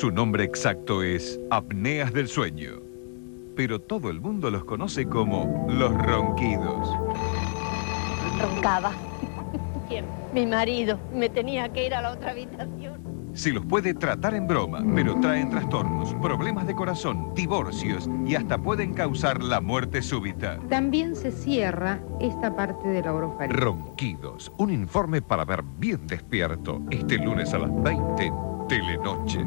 Su nombre exacto es apneas del sueño, pero todo el mundo los conoce como los ronquidos. Roncaba. ¿Quién? Mi marido. Me tenía que ir a la otra habitación. Se los puede tratar en broma, pero traen trastornos, problemas de corazón, divorcios y hasta pueden causar la muerte súbita. También se cierra esta parte de la orofaringe. Ronquidos, un informe para ver bien despierto, este lunes a las 20, Telenoche.